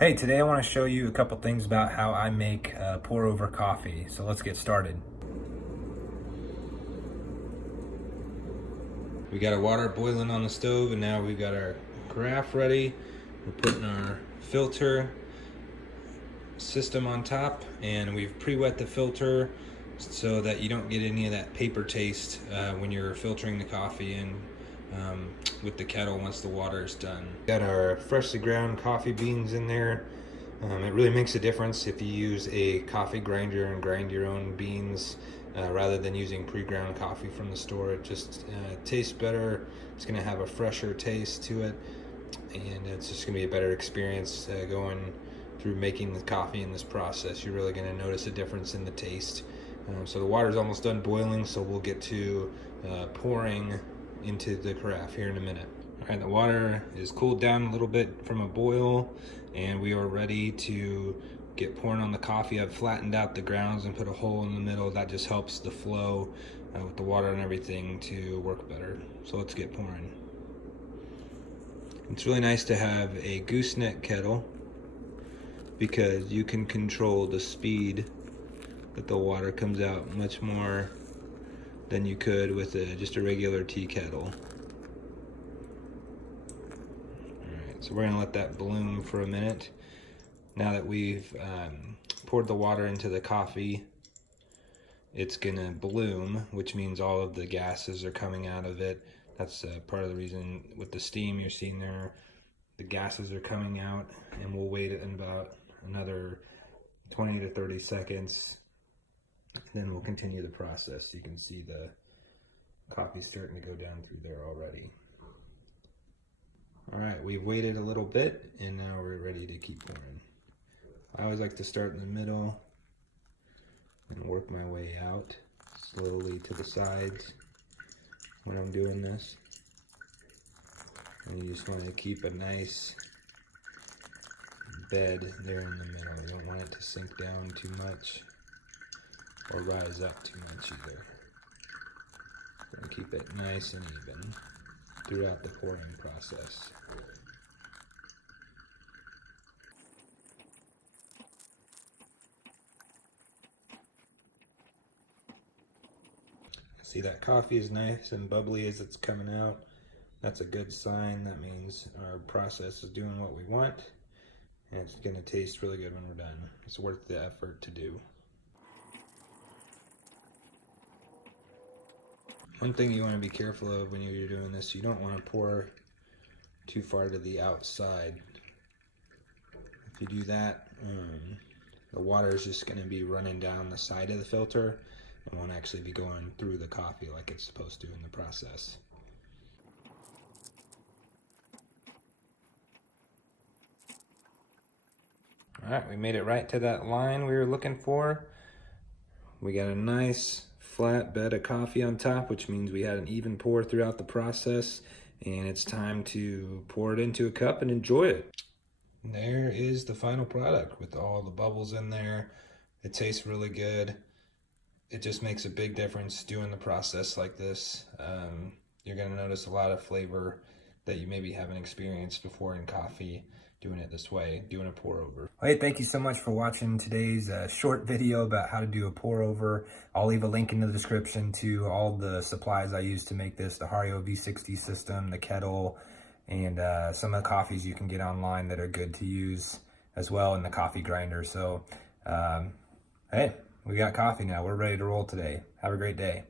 Hey, today I want to show you a couple things about how I make pour over coffee. So let's get started. We got our water boiling on the stove, and now we've got our carafe ready. We're putting our filter system on top, and we've pre-wet the filter so that you don't get any of that paper taste when you're filtering the coffee in with the kettle once the water is done. Got our freshly ground coffee beans in there. It really makes a difference if you use a coffee grinder and grind your own beans rather than using pre-ground coffee from the store. It just tastes better. It's going to have a fresher taste to it, and it's just going to be a better experience going through making the coffee in this process. You're really going to notice a difference in the taste. So the water's almost done boiling, so we'll get to pouring into the carafe here in a minute. All right, the water is cooled down a little bit from a boil, and we are ready to get pouring on the coffee. I've flattened out the grounds and put a hole in the middle. That just helps the flow with the water and everything to work better. So let's get pouring. It's really nice to have a gooseneck kettle because you can control the speed that the water comes out much more than you could with just a regular tea kettle. Alright, so we're going to let that bloom for a minute. Now that we've poured the water into the coffee, it's going to bloom, which means all of the gases are coming out of it. That's part of the reason with the steam you're seeing there. The gases are coming out, and we'll wait in about another 20 to 30 seconds. Then we'll continue the process. You can see the coffee starting to go down through there already. All right, we've waited a little bit, and now we're ready to keep pouring. I always like to start in the middle and work my way out slowly to the sides when I'm doing this. And you just want to keep a nice bed there in the middle. You don't want it to sink down too much or rise up too much either. We're going to keep it nice and even throughout the pouring process. See, that coffee is nice and bubbly as it's coming out. That's a good sign. That means our process is doing what we want, and it's going to taste really good when we're done. It's worth the effort to do. One thing you want to be careful of when you're doing this, you don't want to pour too far to the outside. If you do that, the water is just going to be running down the side of the filter and won't actually be going through the coffee like it's supposed to in the process. All right, we made it right to that line we were looking for. We got a nice flat bed of coffee on top, which means we had an even pour throughout the process, and it's time to pour it into a cup and enjoy it. And there is the final product with all the bubbles in there. It tastes really good. It just makes a big difference doing the process like this. You're going to notice a lot of flavor that you maybe haven't experienced before in coffee doing it this way, doing a pour over. Hey, thank you so much for watching today's short video about how to do a pour over. I'll leave a link in the description to all the supplies I use to make this, the Hario V60 system, the kettle, and some of the coffees you can get online that are good to use as well, and the coffee grinder. So, hey, we got coffee now. We're ready to roll today. Have a great day.